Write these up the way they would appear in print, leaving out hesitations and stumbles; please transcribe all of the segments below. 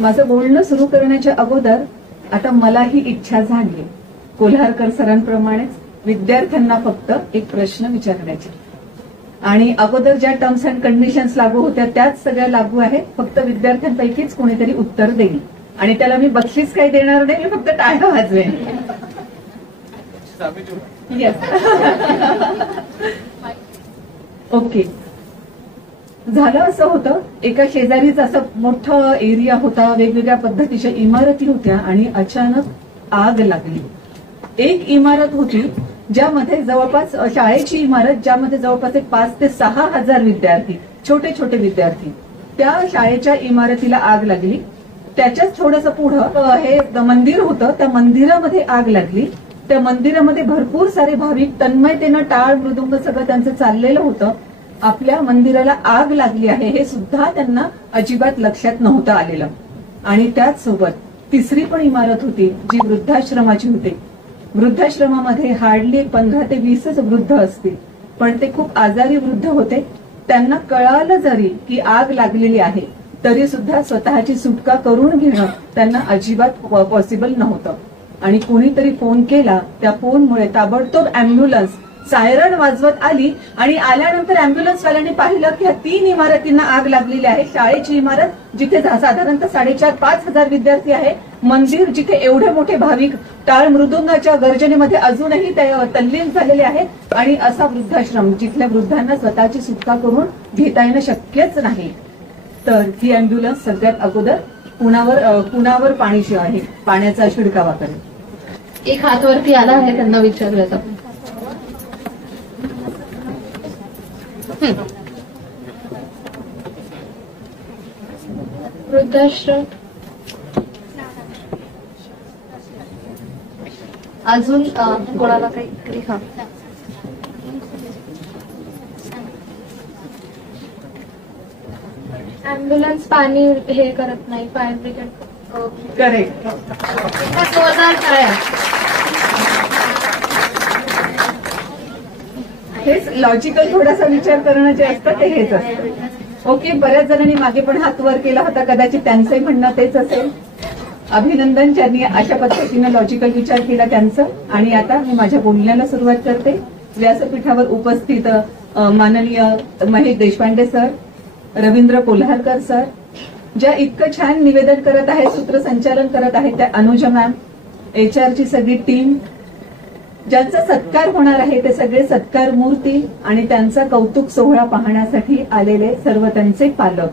माझं बोलणं सुरू करण्याच्या अगोदर आता मलाही इच्छा झाली कोल्हारकर सरांप्रमाणेच विद्यार्थ्यांना फक्त एक प्रश्न विचारण्याची. आणि अगोदर ज्या टर्म्स अँड कंडिशन्स लागू होत्या त्याच सगळ्या लागू आहेत. फक्त विद्यार्थ्यांपैकीच कोणीतरी उत्तर देईल आणि त्याला मी बक्षीस काही देणार नाही, मी फक्त टाळ्या वाजवेन. येस. ओके. झालं असं होतं, एका शेजारीच असं मोठं एरिया होता, वेगवेगळ्या पद्धतीच्या इमारती होत्या आणि अचानक आग लागली. एक इमारत होती ज्यामध्ये जवळपास शाळेची इमारत ज्यामध्ये जवळपास 5,000 ते 6,000 विद्यार्थी, छोटे छोटे विद्यार्थी, त्या शाळेच्या इमारतीला आग लागली. त्याच्याच थोडंसं पुढं हे मंदिर होतं, त्या मंदिरामध्ये आग लागली. त्या मंदिरामध्ये भरपूर सारे भाविक तन्मयतेनं टाळ मृदुंग सगळं त्यांचं चाललेलं होतं. आपल्या मंदिराला आग लागली आहे हे सुद्धा त्यांना अजिबात लक्षात नव्हतं आलेलं. आणि त्याच सोबत तिसरी पण इमारत होती जी वृद्धाश्रमाची होती. वृद्धाश्रमामध्ये हार्डली 15 ते 20च वृद्ध असतील, पण ते खूप आजारी वृद्ध होते. त्यांना कळालं जरी की आग लागलेली आहे तरी सुद्धा स्वतःची सुटका करून घेणं त्यांना अजिबात पॉसिबल नव्हतं. आणि कोणीतरी फोन केला, त्या फोनमुळे ताबडतोब अँब्युलन्स सायरन वाजवत आली आणि आल्यानंतर अँब्युलन्सवाल्यांनी पाहिलं की ह्या 3 इमारतींना आग लागलेली आहे. शाळेची इमारत जिथे साधारणतः 4,500-5,000 विद्यार्थी आहे, मंदिर जिथे एवढे मोठे भाविक टाळ मृदुंगाच्या गर्जनेमध्ये अजूनही तल्लीन झालेले आहेत, आणि असा वृद्धाश्रम जिथल्या वृद्धांना स्वतःची सुटका करून घेता येणं शक्यच नाही. तर ही अँब्युलन्स सगळ्यात अगोदर कुणावर पाण्याचा शिडकावा करेल. एक हात वरती आला आहे, त्यांना विचारूया आपण. वृद्धाश्रम अजून कोणाला काही हा ॲम्ब्युलन्स पाणी हे करत नाही, फायर ब्रिगेड. करेक्ट. हेच लॉजिकल थोडासा विचार करणं जे असतं ते हेच असतं. ओके. बऱ्याच जणांनी मागे पण हात वर केला होता, कदाचित त्यांचंही म्हणणं तेच असेल. अभिनंदन ज्यांनी अशा पद्धतीनं लॉजिकल विचार केला त्यांचं. आणि आता मी माझ्या बोलण्याला सुरुवात करते. व्यासपीठावर उपस्थित माननीय महेश देशपांडे सर, रवींद्र कोल्हारकर सर, ज्या इतकं छान निवेदन करत आहेत, सूत्रसंचालन करत आहेत, त्या अनुजा मॅम, एचआरची सगळी टीम, ज्यांचा सत्कार होणार आहे ते सगळे सत्कार मूर्ती, आणि त्यांचा कौतुक सोहळा पाहण्यासाठी आलेले सर्व त्यांचे पालक,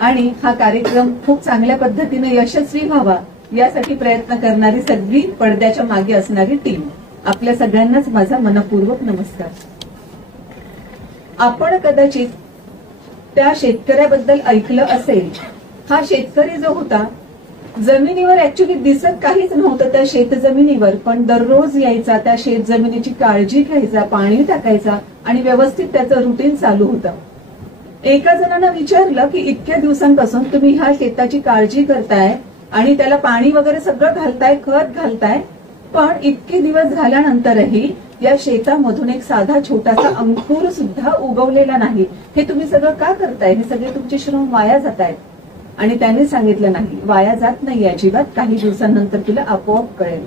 आणि हा कार्यक्रम खूप चांगल्या पद्धतीने यशस्वी व्हावा यासाठी प्रयत्न करणारी सगळी पडद्याच्या मागे असणारी टीम, आपल्या सगळ्यांनाच माझा मनपूर्वक नमस्कार. आपण कदाचित त्या शेतकऱ्याबद्दल ऐकलं असेल. हा शेतकरी जो होता, जमिनीवर ऍक्च्युली दिसत काहीच नव्हतं त्या शेतजमिनीवर, पण दररोज यायचा, त्या शेतजमिनीची काळजी घ्यायचा, पाणी टाकायचा आणि व्यवस्थित त्याचं रुटीन चालू होतं. एका जणांना विचारलं की इतक्या दिवसांपासून तुम्ही ह्या शेताची काळजी करताय आणि त्याला पाणी वगैरे सगळं घालताय, खत घालताय, पण इतके दिवस झाल्यानंतरही या शेतामधून एक साधा छोटासा अंकुर सुद्धा उगवलेला नाही. हे तुम्ही सगळं का करताय? हे सगळे तुमचे श्रम वाया जात आहेत. आणि त्यांनी सांगितलं नाही, वाया जात नाही अजिबात, काही दिवसांनंतर तुला आपोआप कळेल.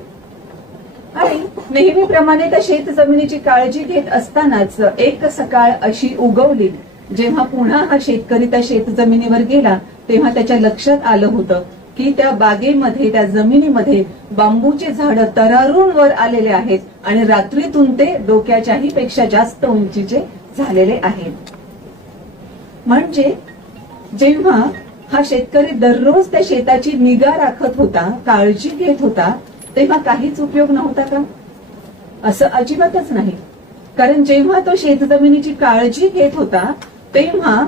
आणि नेहमीप्रमाणे त्या शेत जमिनीची काळजी घेत असतानाच एक सकाळ अशी उगवली जेव्हा पुन्हा हा शेतकरी त्या शेत जमिनीवर गेला, तेव्हा त्याच्या लक्षात आलं होतं की त्या बागेमध्ये, त्या जमिनीमध्ये बांबूचे झाड तरारून वर आलेले आहेत आणि रात्रीतून ते डोक्याच्याही पेक्षा जास्त उंचीचे झालेले आहेत. म्हणजे जेव्हा हा शेतकरी दररोज त्या शेताची निगा राखत होता, काळजी घेत होता, तेव्हा काहीच उपयोग नव्हता का? असं अजिबातच नाही. कारण जेव्हा तो शेतजमिनीची काळजी घेत होता तेव्हा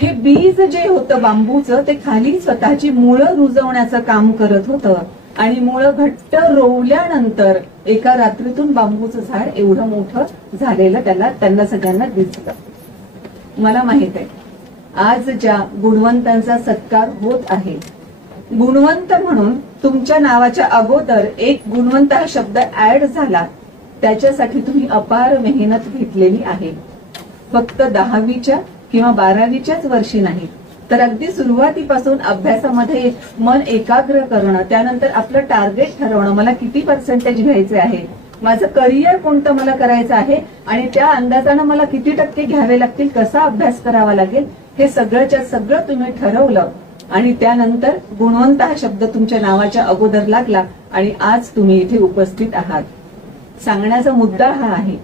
हे बीज जे होतं बांबूचं, ते खाली स्वतःची मुळं रुजवण्याचं काम करत होतं, आणि मुळं घट्ट रोवल्यानंतर एका रात्रीतून बांबूचं झाड एवढं मोठं झालेलं त्यांना सगळ्यांना दिसलं. मला माहित आहे आज ज्या गुणवंतांचा सत्कार होत आहे, गुणवंत म्हणून तुमच्या नावाच्या अगोदर एक गुणवंत हा शब्द ऍड झाला, त्याच्यासाठी तुम्ही अपार मेहनत घेतलेली आहे. फक्त 10वीच्या किंवा 12वीच्याच वर्षी नाही, तर अगदी सुरुवातीपासून अभ्यासामध्ये मन एकाग्र करणं, त्यानंतर आपलं टार्गेट ठरवणं, मला किती पर्सेंटेज घ्यायचे आहे, माझं करिअर कोणतं मला करायचं आहे आणि त्या अंदाजानं मला किती टक्के घ्यावे लागतील, कसा अभ्यास करावा लागेल, हे सगळंच्या सगळं तुम्ही ठरवलं आणि त्यानंतर गुणवंत हा शब्द तुमच्या नावाच्या अगोदर लागला आणि आज तुम्ही इथे उपस्थित आहात. सांगण्याचा मुद्दा हा आहे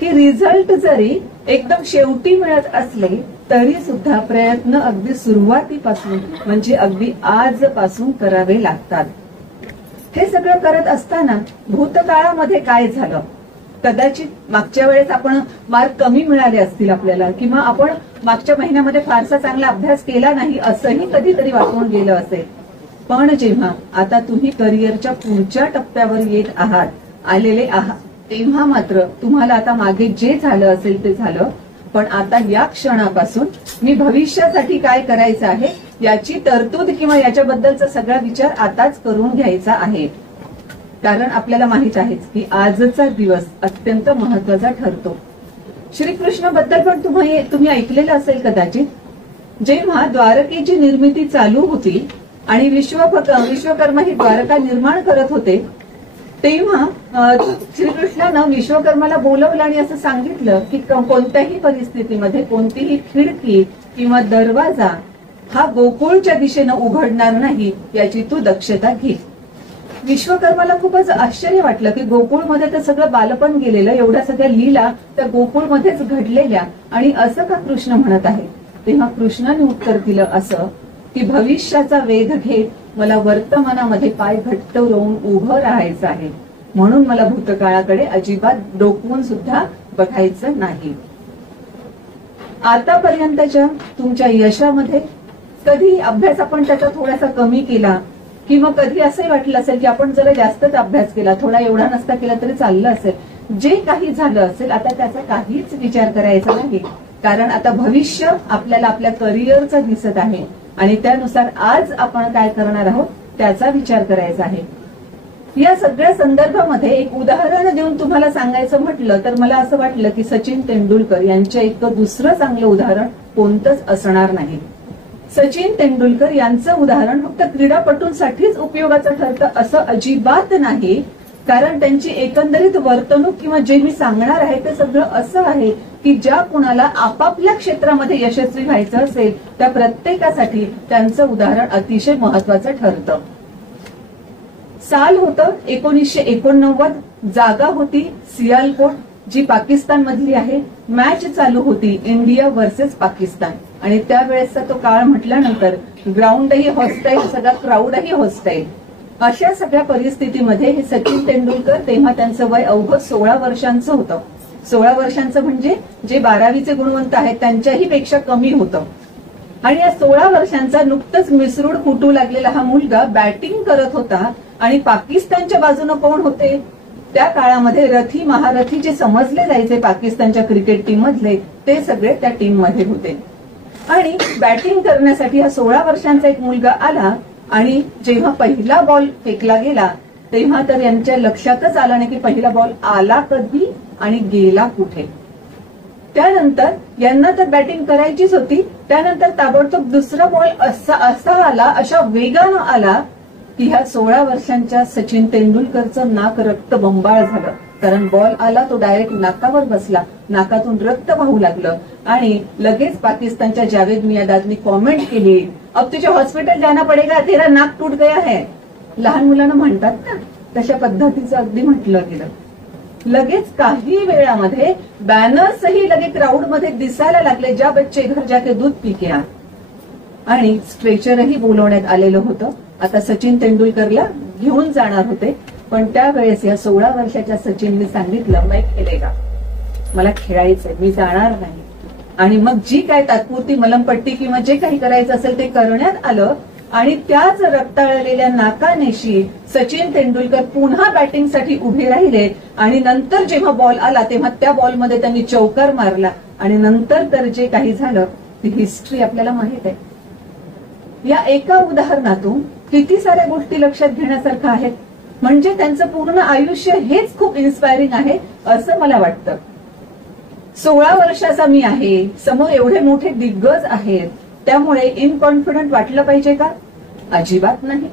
की रिझल्ट जरी एकदम शेवटी मिळत असले तरी सुद्धा प्रयत्न अगदी सुरुवातीपासून म्हणजे अगदी आजपासून करावे लागतात. हे सगळं करत असताना भूतकाळामध्ये काय झालं, कदाचित मागच्या वेळेस आपण मार्क कमी मिळाले असतील आपल्याला, किंवा आपण मागच्या महिन्यामध्ये फारसा चांगला अभ्यास केला नाही असंही कधीतरी वाटून गेलं असेल. पण जेव्हा आता तुम्ही करिअरच्या पुढच्या टप्प्यावर येत आहात, आलेले आहात, तेव्हा मात्र तुम्हाला आता मागे जे झालं असेल ते झालं, पण आता या क्षणापासून मी भविष्यासाठी काय करायचं आहे याची तरतूद किंवा याच्याबद्दलचा सगळा विचार आताच करून घ्यायचा आहे. कारण आपल्याला माहित आहेच की आजचा दिवस अत्यंत महत्वाचा ठरतो. श्रीकृष्णाबद्दल पण तुम्ही ऐकलेलं असेल कदाचित. जेव्हा द्वारकेची निर्मिती चालू होती आणि विश्वकर्मा ही द्वारका निर्माण करत होते, तेव्हा श्रीकृष्णानं विश्वकर्माला बोलवलं आणि असं सांगितलं की कोणत्याही परिस्थितीमध्ये कोणतीही खिडकी किंवा दरवाजा हा गोकुळच्या दिशेनं उघडणार नाही, याची तू दक्षता घे. विश्वकर्माला खूपच आश्चर्य वाटलं की गोकुळमध्ये तर सगळं बालपण गेलेलं, एवढ्या सगळ्या लीला त्या गोकुळमध्येच घडलेल्या, आणि असं का कृष्ण म्हणत आहे. तेव्हा कृष्णाने उत्तर दिलं असं की भविष्याचा वेध घेत मला वर्तमानामध्ये पाय घट्ट रोवून उभं राहायचं आहे, म्हणून मला भूतकाळाकडे अजिबात डोकवून सुद्धा बघायचं नाही. आतापर्यंतच्या तुमच्या यशामध्ये कधी अभ्यास आपण त्याचा थोडासा कमी केला, किंवा कधी असंही वाटलं असेल की आपण जरा जास्तच अभ्यास केला, थोडा एवढा नसता केला तरी चाललं असेल. जे काही झालं असेल आता त्याचा काहीच विचार करायचा नाही, कारण आता भविष्य आपल्याला आपल्या करिअरचं दिसत आहे आणि त्यानुसार आज आपण काय करणार आहोत त्याचा विचार करायचा आहे. या सगळ्या संदर्भामध्ये एक उदाहरण देऊन तुम्हाला सांगायचं म्हटलं तर मला असं वाटलं की सचिन तेंडुलकर यांच्या इतकं दुसरं चांगलं उदाहरण कोणतंच असणार नाही. सचिन तेंडुलकर यांचं उदाहरण फक्त क्रीडापटूंसाठीच उपयोगाचं ठरतं असं अजिबात नाही, कारण त्यांची एकंदरीत वर्तणूक किंवा जे मी सांगणार आहे ते सगळं असं आहे की ज्या कुणाला आपापल्या क्षेत्रामध्ये यशस्वी व्हायचं असेल त्या प्रत्येकासाठी त्यांचं उदाहरण अतिशय महत्वाचं ठरतं. साल होतं 1989, जागा होती सियालकोट जी पाकिस्तान मधली आहे. मॅच चालू होती इंडिया वर्सेस पाकिस्तान आणि त्यावेळेसचा तो काळ म्हटल्यानंतर ग्राउंडही हॉस्टाईल, सगळा क्राऊडही हॉस्टाईल. अशा सगळ्या परिस्थितीमध्ये हे सचिन तेंडुलकर, तेव्हा त्यांचं वय अवघं 16 वर्षांचं होतं. 16 वर्षांचं म्हणजे जे 12वीचे गुणवंत आहेत त्यांच्याही पेक्षा कमी होतं. आणि या 16 वर्षांचा नुकतंच मिसरूड फुटू लागलेला हा मुलगा बॅटिंग करत होता आणि पाकिस्तानच्या बाजूने कोण होते, त्या काळामध्ये रथी महारथी जे समजले जायचे पाकिस्तानच्या क्रिकेट टीम मधले ते सगळे त्या टीम मध्ये होते. आणि बॅटिंग करण्यासाठी हा 16 वर्षांचा एक मुलगा आला आणि जेव्हा पहिला बॉल फेकला गेला तेव्हा तर यांच्या लक्षातच आलं नाही की पहिला बॉल आला कधी आणि गेला कुठे. त्यानंतर यांना तर बॅटिंग करायचीच होती, त्यानंतर ताबडतोब दुसरा बॉल असा आला, अशा वेगानं आला की ह्या 16 वर्षांच्या सचिन तेंडुलकरचं नाक रक्तबंबाळ झालं. कारण बॉल आला तो डायरेक्ट नाकावर बसला, नाकातून रक्त वाहू लागलं आणि लगेच पाकिस्तानच्या जावेद मियादादनी कॉमेंट केली, अब तुझे हॉस्पिटल जाना पडेगा, तेरा नाक टूट गया है. लहान मुलांना म्हणतात ना तशा पद्धतीचं अगदी म्हटलं गेलं. लगेच काही वेळामध्ये बॅनर्सही लगेच क्राऊडमध्ये दिसायला लागले, ज्या बच्चे घर जाके दूध पी के आ. आणि स्ट्रेचरही बोलवण्यात आलेलं होतं. आता सचिन तेंडुलकरला घेऊन जाणार होते, पण त्यावेळेस या 16 वर्षाच्या सचिनने सांगितलं मैं खेळेगा, मला खेळायचंय, मी जाणार नाही. आणि मग जी काय तात्पुरती मलमपट्टी किंवा जे काही करायचं असेल ते करण्यात आलं आणि त्याच रक्ताळलेल्या नाकानेशी सचिन तेंडुलकर पुन्हा बॅटिंगसाठी उभे राहिले आणि नंतर जेव्हा बॉल आला तेव्हा त्या बॉलमध्ये त्यांनी चौकार मारला आणि नंतर तर जे काही झालं ती हिस्ट्री आपल्याला माहित आहे. या एका उदाहरणातून किती साऱ्या गोष्टी लक्षात घेण्यासारखं आहेत. म्हणजे त्यांचं पूर्ण आयुष्य हेच खूप इन्स्पायरिंग आहे असं मला वाटतं. 16 वर्षाचा मी आहे, समोर एवढे मोठे दिग्गज आहेत, त्यामुळे इनकॉन्फिडंट वाटलं पाहिजे का? अजिबात नाही.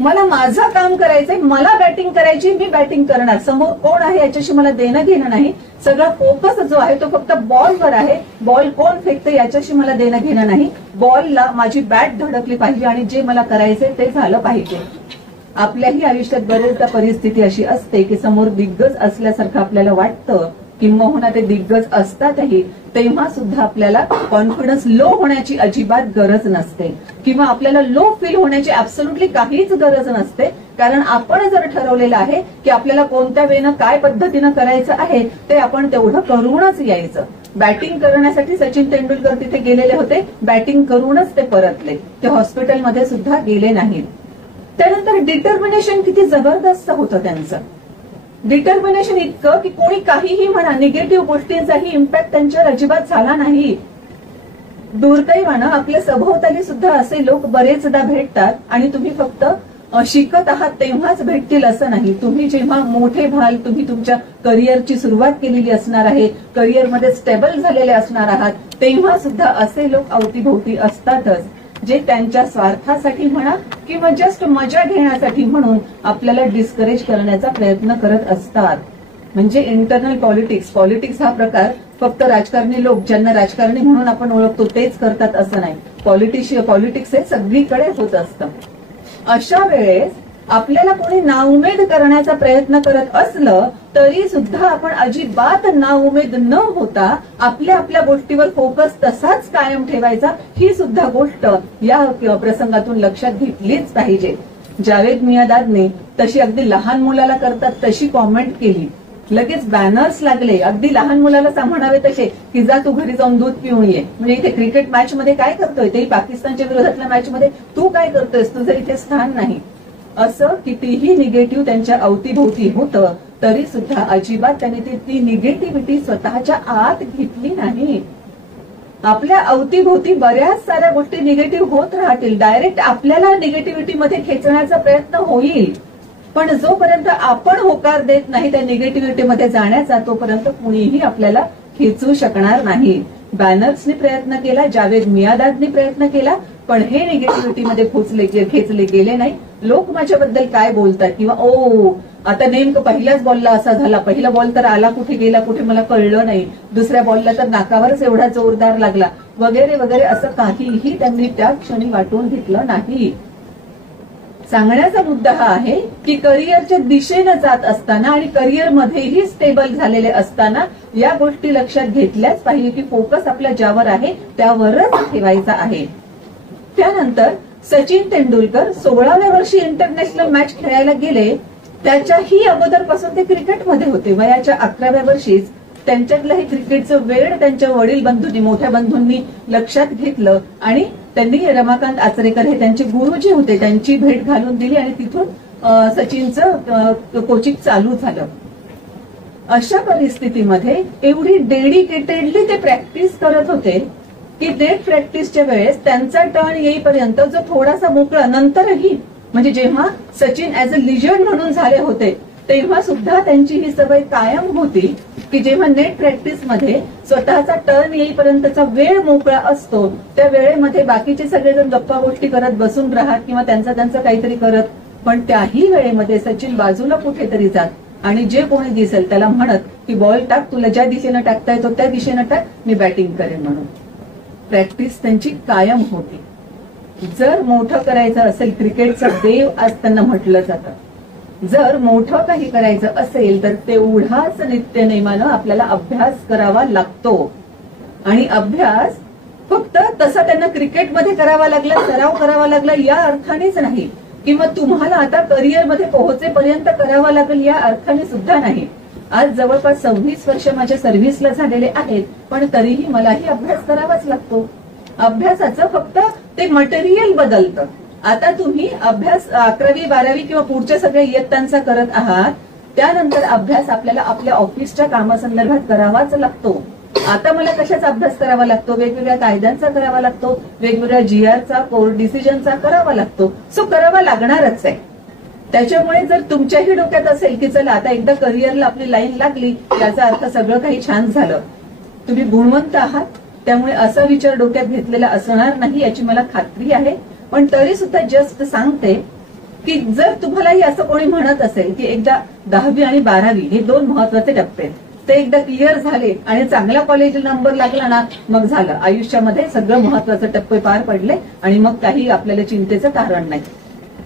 मला माझं काम करायचंय, मला बॅटिंग करायची, मी बॅटिंग करणार. समोर कोण आहे याच्याशी मला देणं घेणं नाही. सगळा फोकस जो आहे तो फक्त बॉलवर आहे. बॉल कोण फेकते याच्याशी मला देणं घेणं नाही. बॉलला माझी बॅट धडकली पाहिजे आणि जे मला करायचंय ते झालं पाहिजे. आपल्याही आयुष्यात बरेचदा परिस्थिती अशी असते की समोर दिग्गज असल्यासारखं आपल्याला वाटतं, किंबहुना ते दिग्गज असतातही, तेव्हा सुद्धा आपल्याला कॉन्फिडन्स लो होण्याची अजिबात गरज नसते, किंवा आपल्याला लो फील होण्याची ऍब्सोल्युटली काहीच गरज नसते. कारण आपण जर ठरवलेलं आहे की आपल्याला कोणत्या वेळेनं काय पद्धतीनं करायचं आहे ते आपण तेवढं करूनच यायचं. बॅटिंग करण्यासाठी सचिन तेंडुलकर तिथे गेलेले होते, बॅटिंग करूनच ते परतले. ते हॉस्पिटलमध्ये सुद्धा गेले नाहीत. त्यानंतर डिटर्मिनेशन किती जबरदस्त होतं त्यांचं. डिटर्मिनेशन इतकं की कोणी काहीही म्हणा, निगेटिव्ह गोष्टींचाही इम्पॅक्ट त्यांच्यावर अजिबात झाला नाही. दुर्दैवानं आपल्या सभोवताली सुद्धा असे लोक बरेचदा भेटतात आणि तुम्ही फक्त शिकत आहात तेव्हाच भेटतील असं नाही. तुम्ही जेव्हा मोठे व्हाल, तुम्ही तुमच्या करिअरची सुरुवात केलेली असणार आहे, करिअरमध्ये स्टेबल झालेले असणार आहात, तेव्हा सुद्धा असे लोक अवतीभोवती असतातच जे त्यांच्या स्वार्थासाठी म्हणा किंवा जस्ट मजा घेण्यासाठी म्हणून आपल्याला डिस्करेज करण्याचा प्रयत्न करत असतात. म्हणजे इंटरनल पॉलिटिक्स हा प्रकार फक्त राजकारणी लोक, ज्यांना राजकारणी म्हणून आपण ओळखतो, तेच करतात असं नाही. पॉलिटिक्स हे सगळीकडे होत असतं. अशा वेळेस आपल्याला कोणी नाउमेद करण्याचा प्रयत्न करत असलं तरी सुद्धा आपण अजिबात नाउमेद न होता आपल्या आपल्या गोष्टीवर फोकस तसाच कायम ठेवायचा. ही सुद्धा गोष्ट या प्रसंगातून लक्षात घेतलीच पाहिजे. जावेद मियादादने तशी अगदी लहान मुलाला करतात तशी कॉमेंट केली, लगेच बॅनर्स लागले, अगदी लहान मुलाला म्हणावे तसे की जा तू घरी जाऊन दूध पिऊन ये. म्हणजे इथे क्रिकेट मॅच मध्ये काय करतोय, तेही पाकिस्तानच्या विरोधातल्या मॅच मध्ये, तू काय करतोयस, तुझं इथे स्थान नाही. असं कितीही निगेटिव्ह त्यांच्या अवतीभोवती होतं तरी सुद्धा अजिबात त्यांनी ती निगेटिव्हिटी स्वतःच्या आत घेतली नाही. आपल्या अवतीभोवती बऱ्याच साऱ्या गोष्टी निगेटिव्ह होत राहतील, डायरेक्ट आपल्याला निगेटिव्हिटीमध्ये खेचण्याचा प्रयत्न होईल, पण जोपर्यंत आपण होकार देत नाही त्या निगेटिव्हिटीमध्ये जाण्याचा, तोपर्यंत कुणीही आपल्याला खेचू शकणार नाही. बॅनर्सनी प्रयत्न केला, जावेद मियादादनी प्रयत्न केला, पण हे निगेटिव्हिटीमध्ये खेचले गेले नाही. लोक माझ्याबद्दल काय बोलतात किंवा आता नेमकं पहिल्याच बॉलला असा झाला, पहिला बॉल तर आला कुठे गेला कुठे मला कळलं नाही, दुसऱ्या बॉलला तर नाकावरच एवढा जोरदार लागला, वगैरे वगैरे असं काहीही त्यांनी त्या क्षणी वाटून घेतलं नाही. सांगण्याचा मुद्दा हा आहे की करिअरच्या दिशेनं जात असताना आणि करिअरमध्येही स्टेबल झालेले असताना या गोष्टी लक्षात घेतल्याच पाहिजे की फोकस आपल्या ज्यावर आहे त्यावरच ठेवायचा आहे. त्यानंतर सचिन तेंडुलकर 16व्या वर्षी इंटरनॅशनल मॅच खेळायला गेले, त्याच्याही अगोदरपासून ते क्रिकेटमध्ये होते. वयाच्या 11व्या वर्षीच त्यांच्यातलं हे क्रिकेटचं वेळ त्यांच्या वडील बंधूंनी, मोठ्या बंधूंनी लक्षात घेतलं आणि त्यांनी रमाकांत आचरेकर हे त्यांचे गुरुजी होते, त्यांची भेट घालून दिली आणि तिथून सचिनचं कोचिंग चालू झालं. अशा परिस्थितीमध्ये एवढी डेडिकेटेडली ते प्रॅक्टिस करत होते की नेट प्रॅक्टिसच्या वेळेस त्यांचा टर्न येईपर्यंत जो थोडासा मोकळा, नंतरही म्हणजे जेव्हा सचिन ऍज अ लिजंड म्हणून झाले होते तेव्हा सुद्धा त्यांची ही सवय कायम होती की जेव्हा नेट प्रॅक्टिसमध्ये स्वतःचा टर्न येईपर्यंतचा वेळ मोकळा असतो त्या वेळेमध्ये बाकीचे सगळेजण गप्पा गोष्टी करत बसून राहत किंवा त्यांचं काहीतरी करत, पण त्याही वेळेमध्ये सचिन बाजूला कुठेतरी जात आणि जे कोणी दिसेल त्याला म्हणत की बॉल टाक, तुला ज्या दिशेनं टाकता येतो त्या दिशेनं टाक, मी बॅटिंग करेन म्हणून. प्रॅक्टिस त्यांची कायम होती. जर मोठं करायचं असेल, क्रिकेटचा देव आज त्यांना म्हटलं जातं, जर मोठं काही करायचं असेल तर तेवढाच नित्यनेमानं आपल्याला अभ्यास करावा लागतो. आणि अभ्यास फक्त तसा त्यांना क्रिकेटमध्ये करावा लागला, सराव करावा लागला या अर्थानेच नाही, किंवा तुम्हाला आता करिअरमध्ये पोहोचेपर्यंत करावा लागेल या अर्थाने सुद्धा नाही. आज जवळपास 26 वर्ष माझ्या सर्व्हिसला झालेले आहेत, पण तरीही मलाही अभ्यास करावाच लागतो. अभ्यासाचं फक्त ते मटेरियल बदलतं. आता तुम्ही अभ्यास 11वी 12वी किंवा पुढच्या सगळ्या इयत्तांचा करत आहात, त्यानंतर अभ्यास आपल्याला आपल्या ऑफिसच्या कामासंदर्भात करावाच लागतो. आता मला कशाचा अभ्यास करावा लागतो, वेगवेगळ्या कायद्यांचा करावा लागतो, वेगवेगळ्या जीआरचा, कोर्ट डिसिजनचा करावा लागतो. सो करावा लागणारच आहे. त्याच्यामुळे जर तुमच्याही डोक्यात असेल की चला आता एकदा करिअरला आपली लाईन लागली याचा अर्थ सगळं काही छान झालं, तुम्ही गुणवंत आहात, त्यामुळे असा विचार डोक्यात घेतलेला असणार नाही याची मला खात्री आहे. पण तरी सुद्धा जस्ट सांगते की जर तुम्हालाही असं कोणी म्हणत असेल की एकदा 10वी आणि 12वी हे 2 महत्वाचे टप्पे आहेत, ते एकदा क्लिअर झाले आणि चांगल्या कॉलेजला नंबर लागला ना, मग झालं, आयुष्यामध्ये सगळं महत्वाचे टप्पे पार पडले आणि मग काही आपल्याला चिंतेचं कारण नाही.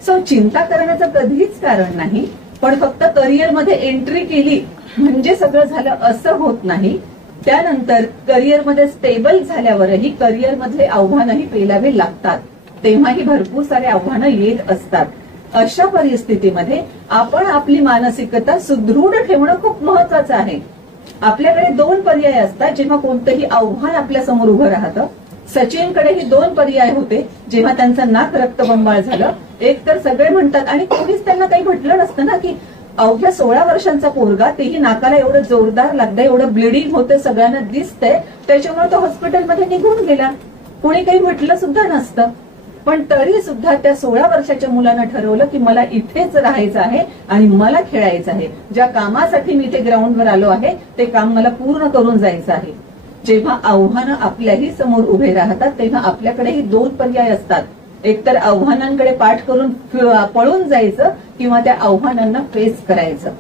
सो चिंता करण्याचं कधीच कारण नाही. पण फक्त करिअरमध्ये एंट्री केली म्हणजे सगळं झालं असं होत नाही. त्यानंतर करिअरमध्ये स्टेबल झाल्यावरही करिअरमधले आव्हानही पेलावे लागतात. तेव्हाही भरपूर सारे आव्हानं येत असतात. अशा परिस्थितीमध्ये आपण आपली मानसिकता सुदृढ ठेवणं खूप महत्वाचं आहे. आपल्याकडे 2 पर्याय असतात जेव्हा कोणतंही आव्हान आपल्या समोर उभं राहतं. सचिनकडेही 2 पर्याय होते जेव्हा त्यांचं नाक रक्तबंबाळ झालं. एक तर सगळे म्हणतात, आणि कोणीच त्यांना काही म्हटलं नसतं ना, की अवघ्या 16 वर्षांचा पोरगा, तेही नाकाला एवढं जोरदार लागतं, एवढं ब्लिडिंग होतं, सगळ्यांना दिसतंय, त्याच्यामुळे तो हॉस्पिटलमध्ये निघून गेला. कोणी काही म्हटलं सुद्धा नसतं. पण तरी सुद्धा त्या 16 वर्षाच्या मुलानं ठरवलं की मला इथेच राहायचं आहे आणि मला खेळायचं आहे. ज्या कामासाठी मी इथे ग्राउंडवर आलो आहे ते काम मला पूर्ण करून जायचं आहे. जेव्हा आव्हानं आपल्याही समोर उभे राहतात तेव्हा आपल्याकडेही 2 पर्याय असतात. एकतर आव्हानांकडे पाठ करून पळून जायचं किंवा त्या आव्हानांना फेस करायचं.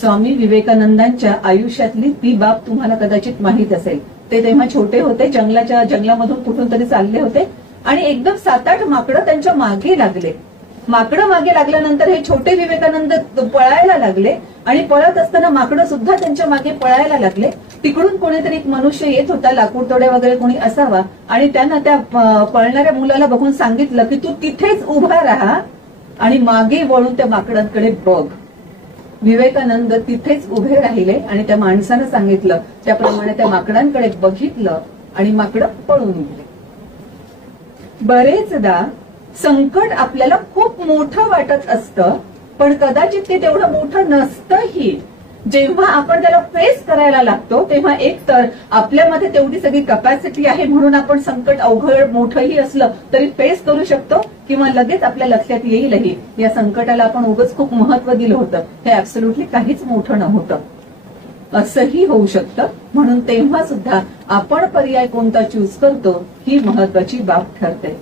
स्वामी विवेकानंदांच्या आयुष्यातली ती बाब तुम्हाला कदाचित माहीत असेल. ते तेव्हा छोटे होते, जंगलामधून कुठून तरी चालले होते आणि एकदम 7-8 माकडं त्यांच्या मागे लागले. माकडं मागे लागल्यानंतर हे छोटे विवेकानंद पळायला लागले आणि पळत असताना माकडं सुद्धा त्यांच्या मागे पळायला लागले. तिकडून कोणीतरी एक मनुष्य येत होता, लाकूड तोड्या वगैरे कोणी असावा, आणि त्यानं त्या पळणाऱ्या मुलाला बघून सांगितलं की तू तिथेच उभा राहा आणि मागे वळून त्या माकडांकडे बघ. विवेकानंद तिथेच उभे राहिले आणि त्या माणसानं सांगितलं त्याप्रमाणे त्या माकडांकडे बघितलं आणि माकडं पळून गेले. बरेचदा संकट आपल्याला खूप मोठं वाटत असतं, पण कदाचित ते तेवढं मोठं नसतंही. जेव्हा आपण त्याला फेस करायला लागतो तेव्हा एक तर आपल्यामध्ये तेवढी सगळी कपॅसिटी आहे म्हणून आपण संकट अवघड मोठंही असलं तरी फेस करू शकतो, किंवा लगेच आपल्या लक्षात येईलही या संकटाला आपण उगाच खूप महत्व दिलं होतं, हे ऍब्सोल्युटली काहीच मोठं नव्हतं, असंही होऊ शकतं. म्हणून तेव्हा सुद्धा आपण पर्याय कोणता चूज करतो ही महत्वाची बाब ठरते.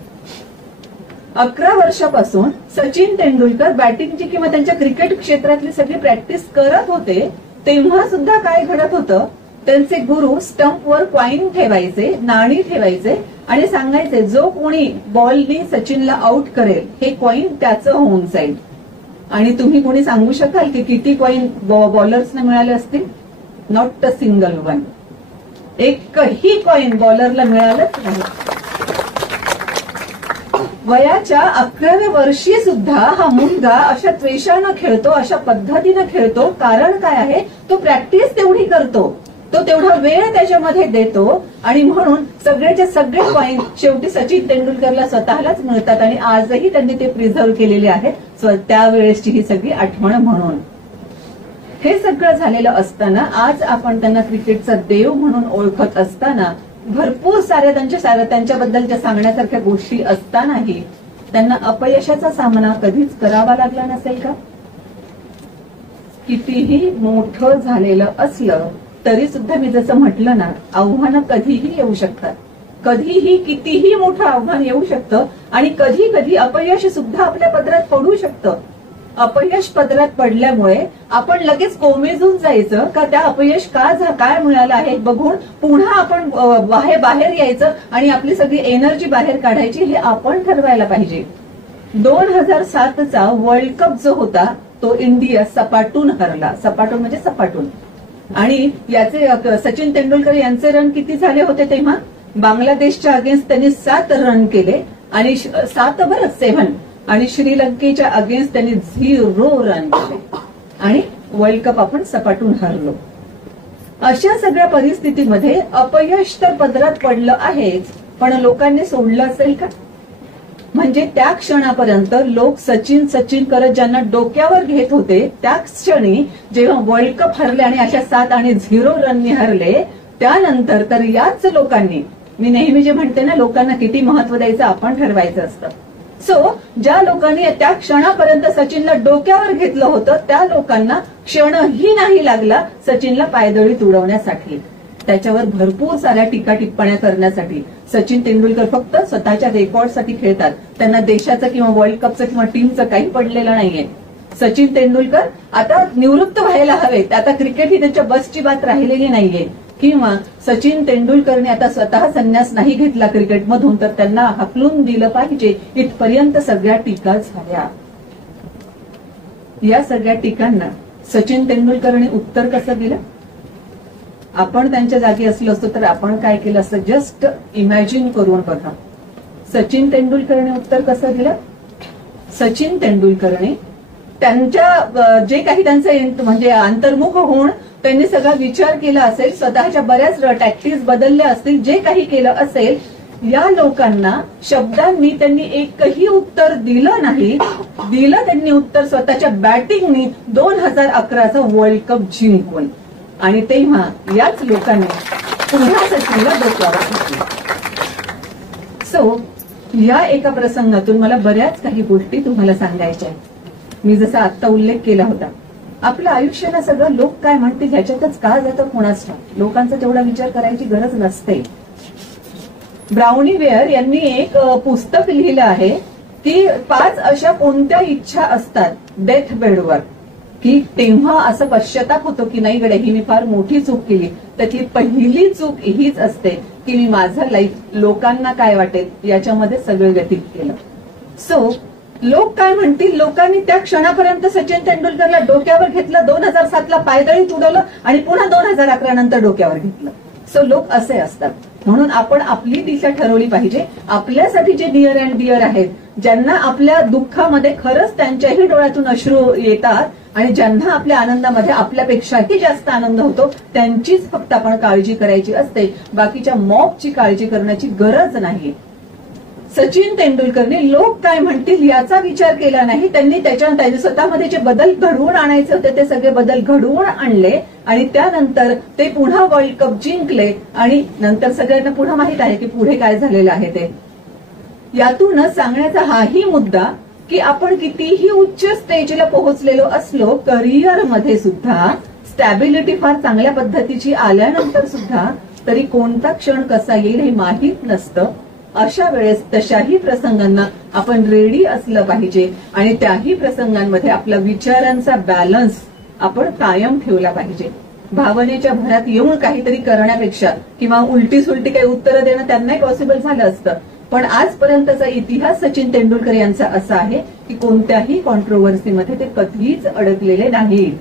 11 वर्षापासून सचिन तेंडुलकर बॅटिंगची किंवा त्यांच्या क्रिकेट क्षेत्रातली सगळी प्रॅक्टिस करत होते. तेव्हा सुद्धा काय घडत होतं, त्यांचे गुरु स्टंपवर कॉईन ठेवायचे, नाणी ठेवायचे आणि सांगायचे जो कोणी बॉलनी सचिनला आउट करेल हे कॉईन त्याचं होऊन जाईल. आणि तुम्ही कोणी सांगू शकाल की किती कॉईन बॉलर्सना मिळाले असतील? Not a single one. एकही कॉईन बॉलरला मिळालंच नाही. वयाच्या 11व्या वर्षी सुद्धा हा मुलगा अशा त्वेषानं खेळतो, अशा पद्धतीनं खेळतो. कारण काय आहे, तो प्रॅक्टिस तेवढी करतो, तो तेवढा वेळ त्याच्यामध्ये देतो आणि म्हणून सगळेच्या सगळे कॉईन शेवटी सचिन तेंडुलकरला स्वतःलाच मिळतात आणि आजही त्यांनी ते प्रिझर्व्ह केलेले आहेत त्यावेळेसची ही सगळी आठवण म्हणून. हे सगळं झालेलं असताना आज आपण त्यांना क्रिकेटचा देव म्हणून ओळखत असताना भरपूर साऱ्या त्यांच्याबद्दलच्या सांगण्यासारख्या गोष्टी असतानाही त्यांना अपयशाचा सामना कधीच करावा लागला नसेल का? कितीही मोठं झालेलं असलं तरी सुद्धा मी जसं म्हटलं ना, आव्हानं कधीही येऊ शकतात. कधीही कितीही मोठं आव्हान येऊ शकतं आणि कधी कधी अपयश सुद्धा आपल्या पदरात पडू शकतं. अपयश पदरात पडल्यामुळे आपण लगेच कोमेजून जायचं का त्या अपयश काय मिळालं आहे बघून पुन्हा आपण बाहेर यायचं आणि आपली सगळी एनर्जी बाहेर काढायची हे आपण ठरवायला पाहिजे. 2007चा वर्ल्ड कप जो होता तो इंडिया सपाटून हरला. सपाटून म्हणजे सपाटून. आणि याचे सचिन तेंडुलकर यांचे रन किती झाले होते तेव्हा? बांगलादेशच्या अगेन्स्ट त्यांनी 7 रन केले आणि 7 आणि श्रीलंकेच्या अगेन्स्ट त्यांनी 0 रन केले आणि वर्ल्ड कप आपण सपाटून हरलो. अशा सगळ्या परिस्थितीमध्ये अपयश तर पदरात पडलं आहेच, पण लोकांनी सोडलं असेल का? म्हणजे त्या क्षणापर्यंत लोक सचिन सचिन करत ज्यांना डोक्यावर घेत होते त्या क्षणी जेव्हा वर्ल्ड कप हरले आणि अशा 7 आणि 0 रननी हरले त्यानंतर तर याच लोकांनी, मी नेहमी जे म्हणते ना, लोकांना किती महत्व द्यायचं आपण ठरवायचं असतं. सो ज्या लोकांनी त्या क्षणापर्यंत सचिनला डोक्यावर घेतलं होतं त्या लोकांना क्षणही नाही लागला सचिनला पायदळीत उडवण्यासाठी. त्याच्यावर भरपूर साऱ्या टीका टिप्पण्या करण्यासाठी. सचिन तेंडुलकर फक्त स्वतःच्या रेकॉर्डसाठी खेळतात, त्यांना देशाचं किंवा वर्ल्ड कपचं किंवा टीमचं काही पडलेलं नाहीये. सचिन तेंडुलकर आता निवृत्त व्हायला हवेत, आता क्रिकेट ही त्यांच्या बसची बात राहिलेली नाहीये. किंवा सचिन तेंडुलकरने आता स्वतः संन्यास नाही घेतला क्रिकेटमधून तर त्यांना हाकलून दिलं पाहिजे, इथपर्यंत सगळ्या टीका झाल्या. या सगळ्या टीकांना सचिन तेंडुलकरने उत्तर कसं दिलं? आपण त्यांच्या जागी असलो असतो तर आपण काय केलं असतं? जस्ट इमॅजिन करून बघा. सचिन तेंडुलकरने उत्तर कसं दिलं? सचिन तेंडुलकरने त्यांच्या जे काही त्यांचं म्हणजे अंतर्मुख होऊन त्यांनी सगळा विचार केला असेल, स्वतःच्या बऱ्याच टॅक्टिक्स बदलल्या असतील, जे काही केलं असेल, या लोकांना शब्दांनी त्यांनी एकही उत्तर दिलं नाही. दिलं त्यांनी उत्तर स्वतःच्या बॅटिंगनी 2011चा वर्ल्ड कप जिंकून. आणि तेव्हा याच लोकांनी पुन्हा सचिनला डोक्यावर घेतलं. सो या एका प्रसंगातून मला बऱ्याच काही गोष्टी तुम्हाला सांगायच्या आहेत. मी जसा आत्ता उल्लेख केला होता, आपलं आयुष्य ना सगळं लोक काय म्हणतील ह्याच्यातच का जातं कोणाच ठाऊक. लोकांचा तेवढा विचार करायची गरज नसते. ब्राउनी वेअर यांनी एक पुस्तक लिहिलं आहे की 5 अशा कोणत्या इच्छा असतात डेथ बेडवर, की तेव्हा असं पश्चाताप होतो की नाही गड्या ही मी फार मोठी चूक केली. त्यातली पहिली चूक हीच असते की मी माझं लाईफ लोकांना काय वाटेल याच्यामध्ये सगळं व्यतीत केलं. सो लोक काय म्हणतील, लोकांनी त्या क्षणापर्यंत सचिन तेंडुलकरला डोक्यावर घेतलं, 2007ला पायदळीत उडवलं आणि पुन्हा 2011 नंतर डोक्यावर घेतलं. सो लोक असे असतात. म्हणून आपण आपली दिशा ठरवली पाहिजे. आपल्यासाठी जे नियर अँड डिअर आहेत, ज्यांना आपल्या दुःखामध्ये खरंच त्यांच्याही डोळ्यातून अश्रू येतात आणि ज्यांना आपल्या आनंदामध्ये आपल्यापेक्षाही जास्त आनंद होतो, त्यांचीच फक्त आपण काळजी करायची असते. बाकीच्या मॉबची काळजी करण्याची गरज नाही. सचिन तेंडुलकरने लोक काय म्हणतील याचा विचार केला नाही. त्यांनी त्याच्या स्वतःमध्ये जे बदल घडवून आणायचे होते ते सगळे बदल घडवून आणले आणि त्यानंतर ते पुन्हा वर्ल्ड कप जिंकले. आणि नंतर सगळ्यांना पुन्हा माहित आहे की पुढे काय झालेलं आहे ते. यातूनच सांगण्याचा हाही मुद्दा की आपण कितीही उच्च स्टेजला पोहोचलेलो असलो, करिअरमध्ये सुद्धा स्टॅबिलिटी फार चांगल्या पद्धतीची आल्यानंतर सुद्धा तरी कोणता क्षण कसा येईल हे माहीत नसतं. अशा वेळेस तशाही प्रसंगांना आपण रेडी असलं पाहिजे आणि त्याही प्रसंगांमध्ये आपला विचारांचा बॅलन्स आपण कायम ठेवला पाहिजे. भावनेच्या भरात येऊन काहीतरी करण्यापेक्षा किंवा उलटी सुलटी काही उत्तरं देणं त्यांनाही पॉसिबल झालं असतं. पण आजपर्यंतचा इतिहास सचिन तेंडुलकर यांचा असा आहे की कोणत्याही कॉन्ट्रोव्हर्सीमध्ये ते कधीच अडकलेले नाहीत.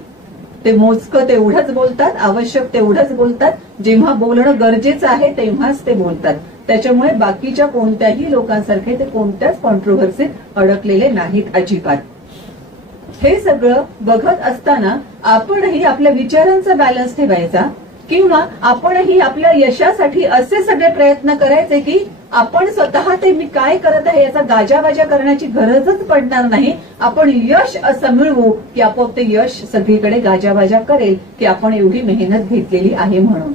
ते मोजकं तेवढंच बोलतात, आवश्यक तेवढंच बोलतात, जेव्हा बोलणं गरजेचं आहे तेव्हाच ते बोलतात. त्याच्यामुळे बाकीच्या कोणत्याही लोकांसारखे ते कोणत्याच कॉन्ट्रोव्हर्सीत अडकलेले नाहीत अजिबात. हे सगळं बघत असताना आपणही आपल्या विचारांचा बॅलन्स ठेवायचा किंवा आपणही आपल्या यशासाठी असे सगळे प्रयत्न करायचे की आपण स्वतः ते मी काय करत आहे याचा गाजावाजा करण्याची गरजच पडणार नाही. आपण यश असं मिळवू की आपोआप ते यश सगळीकडे गाजावाजा करेल की आपण एवढी मेहनत घेतलेली आहे म्हणून.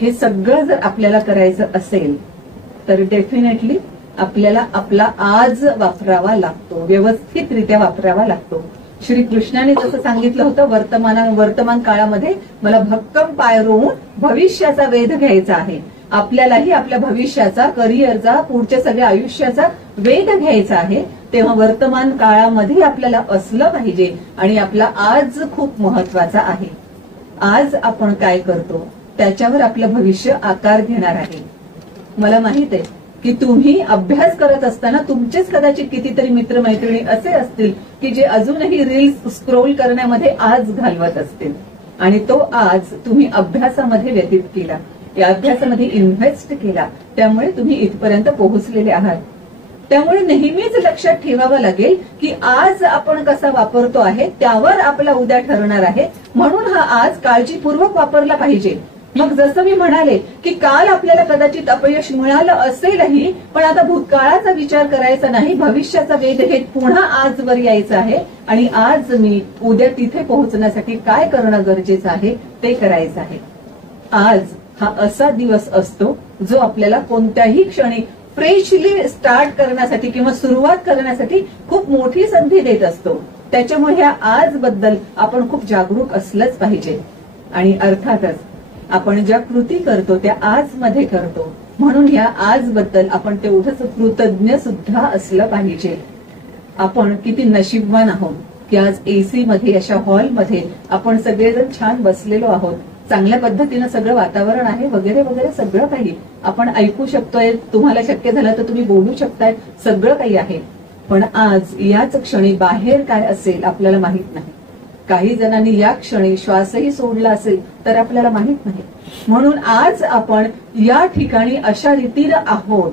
हे सगळं जर आपल्याला करायचं असेल तर डेफिनेटली आपल्याला आपला आज वापरावा लागतो, व्यवस्थितरित्या वापरावा लागतो. श्रीकृष्णाने जसं सांगितलं होतं, वर्तमान काळामध्ये मला भक्कम पाय रोवून भविष्याचा वेध घ्यायचा आहे. आपल्यालाही आपल्या भविष्याचा, करिअरचा, पुढच्या सगळ्या आयुष्याचा वेध घ्यायचा आहे. तेव्हा वर्तमान काळामध्ये आपल्याला असलं पाहिजे आणि आपला आज खूप महत्वाचा आहे. आज आपण काय करतो त्याच्यावर आपलं भविष्य आकार घेणार आहे. मला माहित आहे की तुम्ही अभ्यास करत असताना तुमचेच कदाचित कितीतरी मित्रमैत्रिणी असे असतील की जे अजूनही रील्स स्क्रोल करण्यामध्ये आज घालवत असतील आणि तो आज तुम्ही अभ्यासामध्ये व्यतीत केला, या अभ्यासामध्ये इन्व्हेस्ट केला, त्यामुळे तुम्ही इथपर्यंत पोहोचलेले आहात. त्यामुळे नेहमीच लक्षात ठेवावं लागेल की आज आपण कसा वापरतो आहे त्यावर आपला उद्या ठरणार आहे. म्हणून हा आज काळजीपूर्वक वापरला पाहिजे. मग जसं मी म्हणाले की काल आपल्याला कदाचित अपयश मिळालं असेलही, पण आता भूतकाळाचा विचार करायचा नाही, भविष्याचा वेध घेत पुन्हा आजवर यायचं आहे आणि आज मी उद्या तिथे पोहोचण्यासाठी काय करणं गरजेचं आहे ते करायचं आहे. आज हा असा दिवस असतो जो आपल्याला कोणत्याही क्षणी फ्रेशली स्टार्ट करण्यासाठी किंवा सुरुवात करण्यासाठी खूप मोठी संधी देत असतो. त्याच्यामुळे ह्या आज बद्दल आपण खूप जागरूक असलंच पाहिजे. आणि अर्थातच आपण ज्या कृती करतो त्या आज मध्ये करतो, म्हणून ह्या आज बद्दल आपण तेवढंच कृतज्ञ सुद्धा असलं पाहिजे. आपण किती नशीबवान आहोत की आज एसी मध्ये, अशा हॉलमध्ये आपण सगळेजण छान बसलेलो आहोत. चांगल्या पद्धतीनं सगळं वातावरण आहे, वगैरे वगैरे सगळं काही आपण ऐकू शकतोय. तुम्हाला शक्य झालं तर तुम्ही बोलू शकताय, सगळं काही आहे. पण आज याच क्षणी बाहेर काय असेल आपल्याला माहित नाही. काही जणांनी या क्षणी श्वासही सोडला असेल तर आपल्याला माहित नाही. म्हणून आज आपण या ठिकाणी अशा रीतीनं आहोत.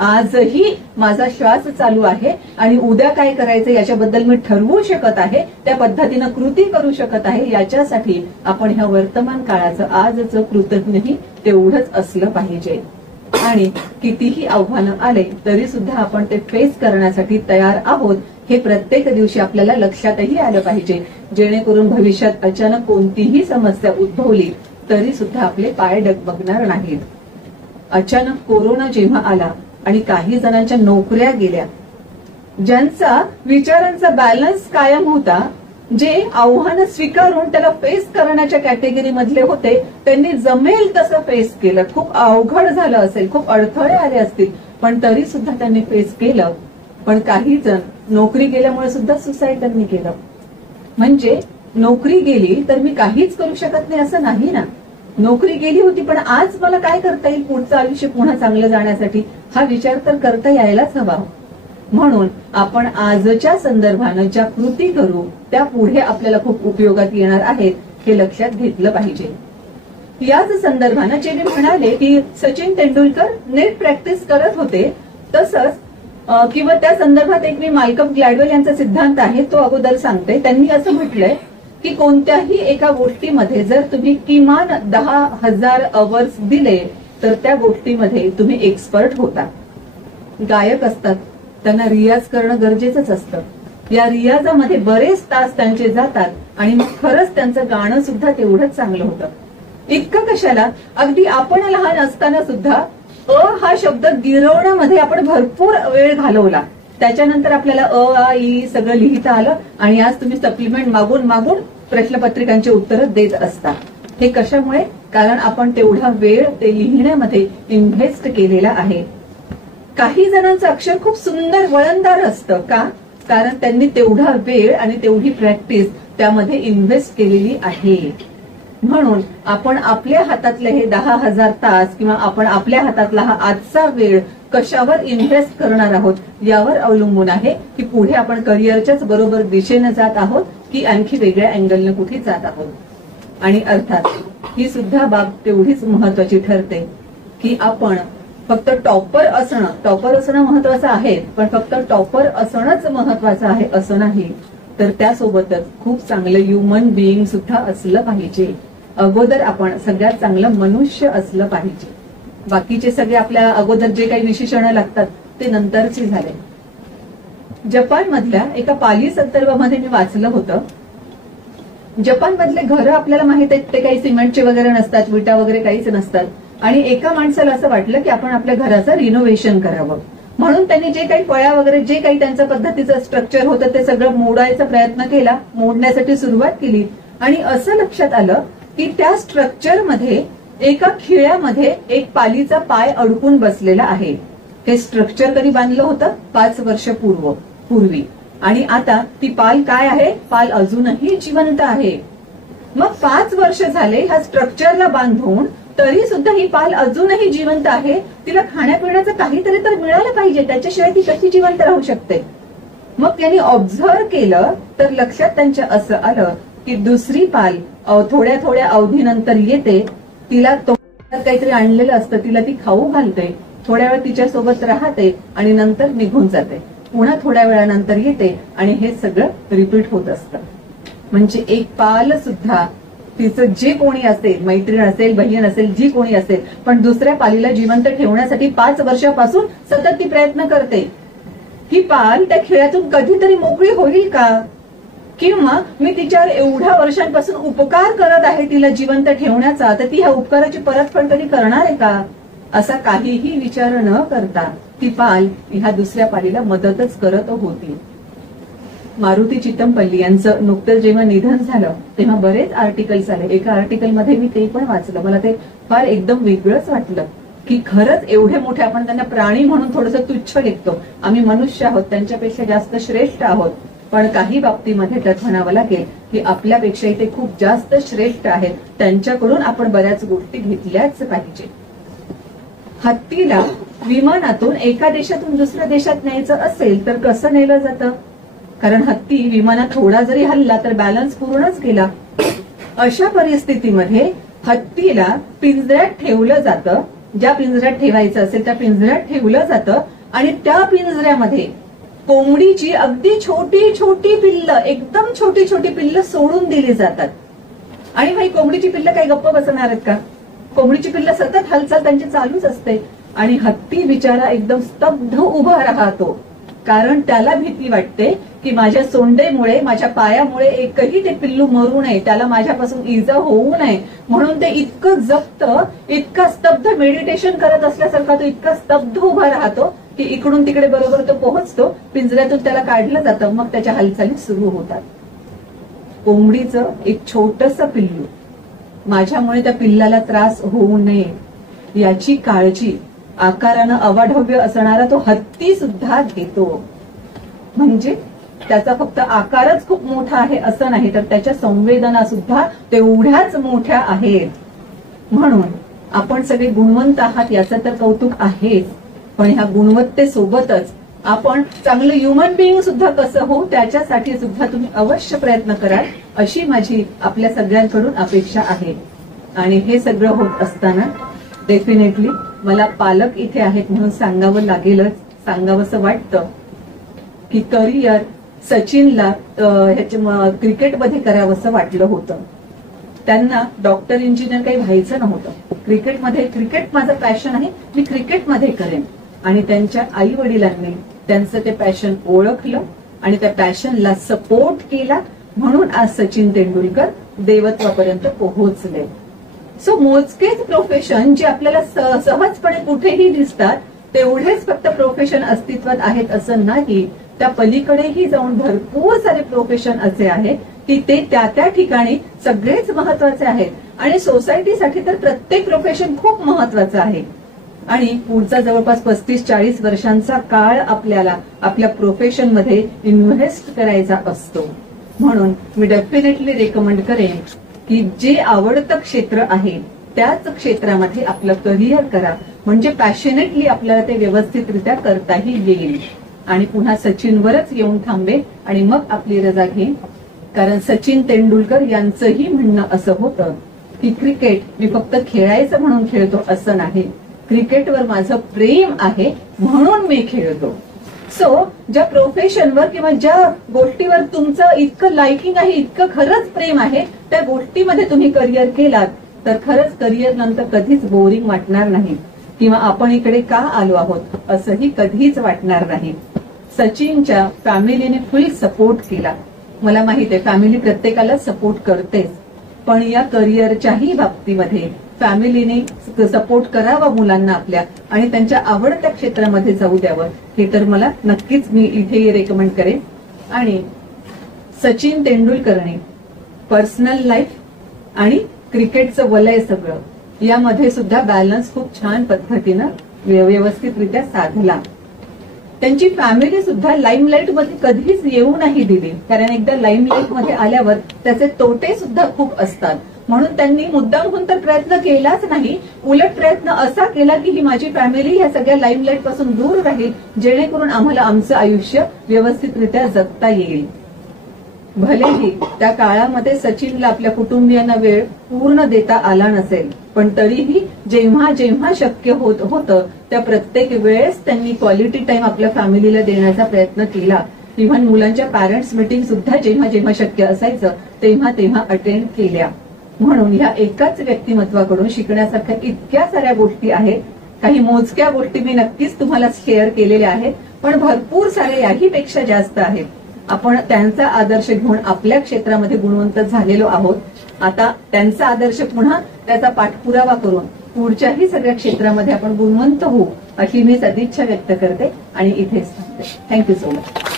आजही माझा श्वास चालू आहे आणि उद्या काय करायचं याच्याबद्दल मी ठरवू शकत आहे, त्या पद्धतीनं कृती करू शकत आहे. याच्यासाठी आपण ह्या वर्तमान काळाचं आजचं कृतज्ञही तेवढंच असलं पाहिजे. आणि कितीही आव्हानं आले तरी सुद्धा आपण ते फेस करण्यासाठी तयार आहोत हे प्रत्येक दिवशी आपल्याला लक्षातही आलं पाहिजे, जेणेकरून भविष्यात अचानक कोणतीही समस्या उद्भवली तरी सुद्धा आपले पाय डगमगणार नाहीत. अचानक कोरोना जेव्हा आला आणि काही जणांच्या नोकऱ्या गेल्या, ज्यांचा विचारांचा बॅलन्स कायम होता, जे आव्हानं स्वीकारून त्याला फेस करण्याच्या कॅटेगरी मधले होते, त्यांनी जमेल तसं फेस केलं. खूप अवघड झालं असेल, खूप अडथळे आले असतील, पण तरी सुद्धा त्यांनी फेस केलं. पण काही जण नोकरी गेल्यामुळे सुद्धा सुसाईड त्यांनी केलं. म्हणजे नोकरी गेली तर मी काहीच करू शकत नाही असं नाही ना. नोकरी गेली होती पण आज मला काय करता येईल पुढचं आयुष्य पुन्हा चांगलं जाण्यासाठी, हा विचार तर करता यायलाच हवा. म्हणून आपण आजच्या संदर्भानं ज्या कृती करू त्या पुढे आपल्याला खूप उपयोगात येणार आहेत हे लक्षात घेतलं पाहिजे. याच संदर्भानं जे मी म्हणाले की सचिन तेंडुलकर नेट प्रॅक्टिस करत होते, तसंच किंवा त्या संदर्भात एक मी माल्कम ग्लॅडवेल यांचा सिद्धांत आहे तो अगोदर सांगते. त्यांनी असं म्हटलंय की कोणत्याही एका गोष्टीमध्ये जर तुम्ही किमान 10,000 अवर्स दिले तर त्या गोष्टीमध्ये तुम्ही एक्सपर्ट होता. गायक असतात, त्यांना रियाज करणं गरजेचंच असतं. या रियाजामध्ये बरेच तास त्यांचे जातात आणि मग खरंच त्यांचं गाणं सुद्धा तेवढंच चांगलं होतं. इतकं कशाला, अगदी आपण लहान असताना सुद्धा हा शब्द गिरवण्यामध्ये आपण भरपूर वेळ घालवला. त्याच्यानंतर आपल्याला आ ई सगळं लिहिता आलं आणि आज तुम्ही सप्लिमेंट मागून मागून प्रश्नपत्रिकांची उत्तरं देत असता. हे कशामुळे? कारण आपण तेवढा वेळ ते लिहिण्यामध्ये इन्व्हेस्ट केलेला आहे. काही जणांचं अक्षर खूप सुंदर वळणदार असतं का? कारण त्यांनी तेवढा वेळ आणि तेवढी प्रॅक्टिस त्यामध्ये इन्व्हेस्ट केलेली आहे. म्हणून आपण आपल्या हातातले हे 10,000 तास किंवा आपण आपल्या हातातला हा आजचा वेळ कशावर इन्व्हेस्ट करणार आहोत यावर अवलंबून आहे की पुढे आपण करिअरच्याच बरोबर दिशेनं जात आहोत की आणखी वेगळ्या अँगलनं कुठे जात आहोत. आणि अर्थात ही सुद्धा बाब तेवढीच महत्वाची ठरते की आपण फक्त टॉपर असणं महत्वाचं आहे, पण फक्त टॉपर असणंच महत्वाचं आहे असं नाही, तर त्यासोबतच खूप चांगलं ह्युमन बिईंग सुद्धा असलं पाहिजे. अगोदर आपण सगळ्यात चांगलं मनुष्य असलं पाहिजे. बाकीचे सगळे आपल्या अगोदर जे काही विशेषणं लागतात ते नंतरची झाले. जपानमधल्या एका पाली संदर्भामध्ये मी वाचलं होतं. जपानमधले घरं आपल्याला माहित आहेत ते काही सिमेंटचे वगैरे नसतात, विटा वगैरे काहीच नसतात. आणि एका माणसाला असं वाटलं की आपण आपल्या घराचं रिनोव्हेशन करावं, म्हणून त्यांनी जे काही फळ्या वगैरे जे काही त्यांच्या पद्धतीचं स्ट्रक्चर होतं ते सगळं मोडायचा प्रयत्न केला, मोडण्यासाठी सुरुवात केली. आणि असं लक्षात आलं की त्या स्ट्रक्चरमध्ये एका खिळ्यामध्ये एक पालीचा पाय अडकून बसलेला आहे. हे स्ट्रक्चर कधी बांधलं होतं? 5 वर्ष पूर्वी. आणि आता ती पाल काय आहे? पाल अजूनही जिवंत आहे. मग 5 वर्ष झाले ह्या स्ट्रक्चरला बांधून, तरी सुद्धा ही पाल अजूनही जिवंत आहे. तिला खाण्यापिण्याचं काहीतरी तर मिळालं पाहिजे, त्याच्याशिवाय ती कशी जिवंत राहू शकते? मग त्यांनी ऑब्झर्व्ह केलं तर लक्षात त्यांच्या असं आलं की दुसरी पाल थोड्या थोड्या अवधीनंतर येते, तिला तोंडात काहीतरी आणलेलं असतं, तिला ती खाऊ घालते, थोड्या वेळ तिच्यासोबत राहते आणि नंतर निघून जाते. पुन्हा थोड्या वेळानंतर येते आणि हे सगळं रिपीट होत असतं. म्हणजे एक पाल सुद्धा तिचं जे कोणी असेल, मैत्रीण असेल, बहीण असेल, जी कोणी असेल, पण दुसऱ्या पालीला जिवंत ठेवण्यासाठी 5 वर्षापासून सतत ती प्रयत्न करते. ही पाल त्या खेळातून कधीतरी मोकळी होईल का? किंवा मी तिच्यावर एवढ्या वर्षांपासून उपकार करत आहे तिला जिवंत ठेवण्याचा, तर ती ह्या उपकाराची परतफेड कधी करणार आहे का? असा काहीही विचार न करता ती पाल ह्या दुसऱ्या पालीला मदतच करत होती. मारुती चितमपल्ली यांचं नुकतंच जेव्हा निधन झालं तेव्हा बरेच आर्टिकल्स आले. एका आर्टिकलमध्ये मी ते पण वाचलं. मला ते फार एकदम वेगळंच वाटलं की खरंच एवढे मोठे, आपण त्यांना प्राणी म्हणून थोडंसं तुच्छ लेखतो. आम्ही मनुष्य आहोत, त्यांच्यापेक्षा जास्त श्रेष्ठ आहोत. पण काही बाबतीमध्ये त्यात म्हणावं लागेल की आपल्यापेक्षाही ते खूप जास्त श्रेष्ठ आहेत. त्यांच्याकडून आपण बऱ्याच गोष्टी घेतल्याच पाहिजे. हत्तीला विमानातून एका देशातून दुसऱ्या देशात न्यायचं असेल तर कसं नेलं जातं? कारण हत्ती विमानात थोडा जरी हल्ला तर बॅलन्स पूर्णच गेला. अशा परिस्थितीमध्ये हत्तीला पिंजऱ्यात ठेवलं जातं. ज्या पिंजऱ्यात ठेवायचं असेल त्या पिंजऱ्यात ठेवलं जातं आणि त्या पिंजऱ्यामध्ये कोंबडीची अगदी छोटी छोटी पिल्लं, एकदम छोटी छोटी पिल्लं सोडून दिली जातात. आणि भाई कोंबडीची पिल्लं काही गप्प बसणार आहेत का? कोंबडीची पिल्लं सतत हालचाल त्यांची चालूच असते. आणि हत्ती बिचारा एकदम स्तब्ध उभा राहतो. कारण त्याला भीती वाटते की माझ्या सोंडेमुळे, माझ्या पायामुळे एकही ते पिल्लू मरू नये, त्याला माझ्यापासून इजा होऊ नये, म्हणून ते इतकं जप्त, इतका स्तब्ध, मेडिटेशन करत असल्यासारखा तो इतका स्तब्ध उभा राहतो की इकडून तिकडे बरोबर तो पोहोचतो. पिंजऱ्यातून त्याला काढलं जातं, मग त्याच्या हालचाली सुरू होतात. कोंबडीचं एक छोटस पिल्लू, माझ्यामुळे त्या पिल्लाला त्रास होऊ नये याची काळजी आकारानं अवाढव्य असणारा तो हत्ती सुद्धा घेतो. म्हणजे त्याचा फक्त आकारच खूप मोठा आहे असं नाही, तर त्याच्या संवेदना सुद्धा तेवढ्याच मोठ्या आहेत. म्हणून आपण सगळे गुणवंत आहात याचं तर कौतुक आहेच, पण ह्या गुणवत्तेसोबतच आपण चांगलं ह्युमन बिईंग सुद्धा कसं हो त्याच्यासाठी सुद्धा तुम्ही अवश्य प्रयत्न कराल अशी माझी आपल्या सगळ्यांकडून अपेक्षा आहे. आणि हे सगळं होत असताना डेफिनेटली मला पालक इथे आहेत म्हणून सांगावं लागेलच. सांगावंसं वाटतं की करिअर सचिनला क्रिकेटमध्ये करावंसं वाटलं होतं. त्यांना डॉक्टर, इंजिनियर काही व्हायचं नव्हतं. क्रिकेट माझं पॅशन आहे, मी क्रिकेटमध्ये करेन. आणि त्यांच्या आई वडिलांनी त्यांचं ते पॅशन ओळखलं आणि त्या पॅशनला सपोर्ट केला, म्हणून आज सचिन तेंडुलकर देवत्वापर्यंत पोहोचले. सो मोजकेच प्रोफेशन जे आपल्याला सहजपणे कुठेही दिसतात तेवढेच फक्त प्रोफेशन अस्तित्वात आहेत असं नाही. त्या पलीकडेही जाऊन भरपूर सारे प्रोफेशन असे आहेत की ते त्या त्या ठिकाणी सगळेच महत्वाचे आहेत. आणि सोसायटीसाठी तर प्रत्येक प्रोफेशन खूप महत्वाचं आहे. आणि पुढचा जवळपास 35-40 वर्षांचा काळ आपल्याला आपल्या प्रोफेशनमध्ये इन्व्हेस्ट करायचा असतो. म्हणून मी डेफिनेटली रेकमेंड करेन की जे आवडतं क्षेत्र आहे त्याच क्षेत्रामध्ये आपलं करिअर करा, म्हणजे पॅशनेटली आपल्याला ते व्यवस्थितरित्या करताही येईल. आणि पुन्हा सचिनवरच येऊन थांबे आणि मग आपली रजा घेईन. कारण सचिन तेंडुलकर यांचंही म्हणणं असं होतं की क्रिकेट मी फक्त खेळायचं म्हणून खेळतो असं नाही, क्रिकेटवर माझं प्रेम आहे म्हणून मी खेळतो. सो ज्या प्रोफेशनवर किंवा ज्या गोष्टीवर तुमचं इतकं लाइकिंग आहे, इतकं खरंच प्रेम आहे, त्या गोष्टीमध्ये तुम्ही करिअर केलात तर खरंच करिअर नंतर कधीच बोरिंग वाटणार नाही किंवा आपण इकडे का आलो आहोत असंही कधीच वाटणार नाही. सचिनच्या फॅमिलीने फुल सपोर्ट केला. मला माहिती आहे फॅमिली प्रत्येकाला सपोर्ट करतेच, पण या करिअरच्याही बाबतीमध्ये फॅमिलीने सपोर्ट करावा मुलांना आपल्या आणि त्यांच्या आवडत्या क्षेत्रामध्ये जाऊ द्यावं, हे तर मला नक्कीच मी इथे रेकमेंड करेन. आणि सचिन तेंडुलकरने पर्सनल लाईफ आणि क्रिकेटचं वलय सगळं यामध्ये सुद्धा बॅलन्स खूप छान पद्धतीनं व्यवस्थितरित्या साधला. त्यांची फॅमिली सुद्धा लाईमलाईट मध्ये कधीच येऊ नाही दिली, कारण एकदा लाईमलाईट मध्ये आल्यावर त्याचे तोटे सुद्धा खूप असतात. म्हणून त्यांनी मुद्दामहून तर प्रयत्न केलाच नाही, उलट प्रयत्न असा केला की ही माझी फॅमिली ह्या सगळ्या लाईमलाईट पासून दूर राहील, जेणेकरून आम्हाला आमचं आयुष्य व्यवस्थितरित्या जगता येईल. भलेही त्या काळामध्ये सचिनला आपल्या कुटुंबियांना वेळ पूर्ण देता आला नसेल, पण तरीही जेव्हा जेव्हा शक्य होत होतं त्या प्रत्येक वेळेस त्यांनी क्वालिटी टाइम आपल्या फॅमिलीला देण्याचा प्रयत्न केला. इव्हन मुलांच्या पॅरेंट्स मीटिंग सुद्धा जेव्हा जेव्हा शक्य असायचं तेव्हा तेव्हा अटेंड केल्या. म्हणून ह्या एकाच व्यक्तिमत्वाकडून शिकण्यासारख्या इतक्या साऱ्या गोष्टी आहेत. काही मोजक्या गोष्टी मी नक्कीच तुम्हाला शेअर केलेल्या आहेत, पण भरपूर सारे याही पेक्षा जास्त आहेत. आपण त्यांचा आदर्श घेऊन आपल्या क्षेत्रामध्ये गुणवंत झालेलो आहोत. आता त्यांचा आदर्श पुन्हा त्याचा पाठपुरावा करून पुढच्याही सगळ्या क्षेत्रामध्ये आपण गुणवंत होऊ अशी मी सदिच्छा व्यक्त करते आणि इथेच थांबते. Thank you so much.